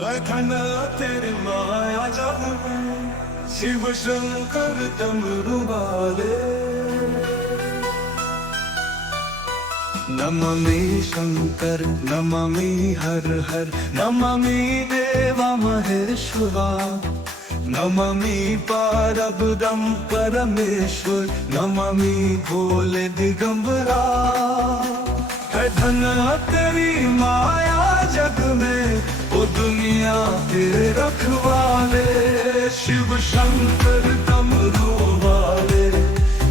बैठन तेरे माया जब में शिव शंकर डमरू वाले। नमामि शंकर नमामि हर हर नमामि देवा महेश्वरा। नमामि पारब्रह्म परमेश्वर नमामि भोले दिगंबरा। है धन तेरी माया जग में ओ दुनिया तेरे रखवाले। शिव शंकर डमरू वाले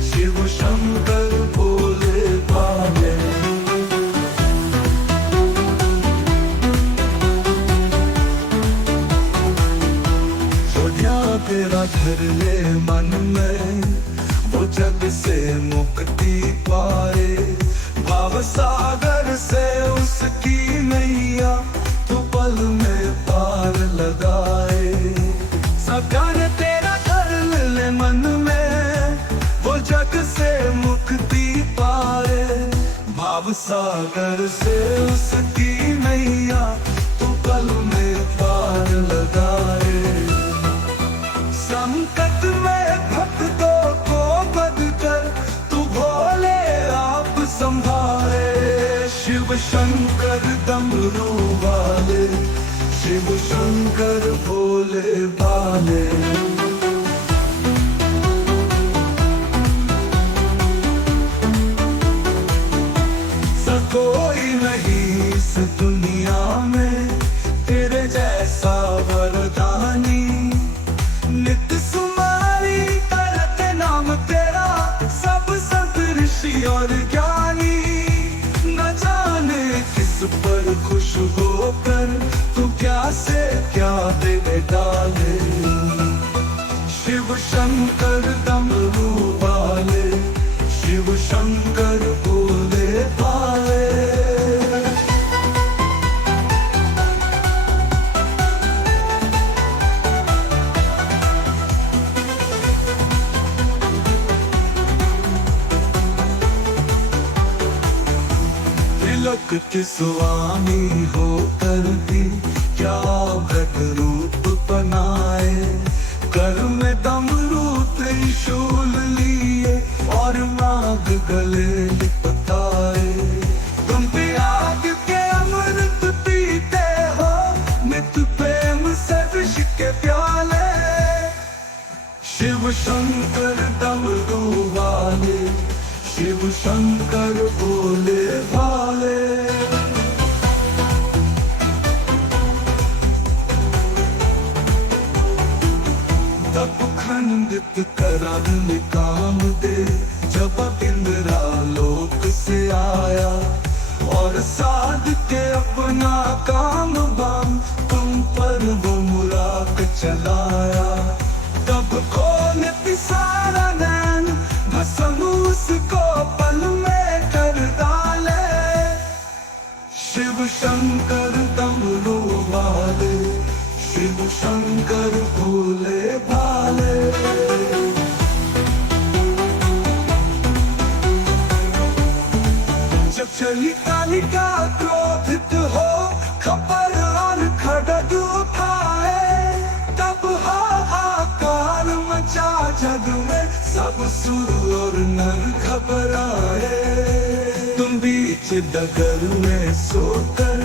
शिव शंकर भोले भाले। तेरा धर ले मन में वो जग से मुक्ति पाए। भाव सागर से उसकी नैया तू पल में पार लगाए। सागर तेरा धर ले मन में वो जग से मुक्ति पाए। भाव सागर से उसकी नैया तू पल में पार लगाए। संकट में भक्तों को बदकर तू भोले आप संभाले। शिव शंकर डमरू वाले शिव शंकर भोले भाले। कोई नहीं इस दुनिया में तेरे जैसा वरदानी। नित सुमारी करते नाम तेरा सब संत ऋषि और ज्ञानी। न जाने किस पर खुश होकर तू क्या से क्या दे डाले। शिव शंकर डमरू वाले शिव शंकर भोले भाले। तिलक के स्वामी होकर भी क्या भक्त रूप बनाए। कर में डमरू त्रिशूल लिए और नाग गले लिपटाए। तुम पे आग के अमृत पीते हो नित प्रेम से विष के प्याले। शिव शंकर डमरू वाले शिव शंकर भोले भाले। तप खंडित करा निकाम दे जब इंद्रा लोक से आया। और साध के अपना काम बाम तुम पर वो मुराक चलाया। तब खोल सारा नैन भस्म उसको पल में कर डाले। शिव शंकर डमरू वाले शिव शंकर भोले भाले। जब चली कालिका क्रोधित हो खपर और खड्ग उठाए। तब हाहाकार मचा जग में सब सुर और नर घबराए। तुम बीच डगर में सोकर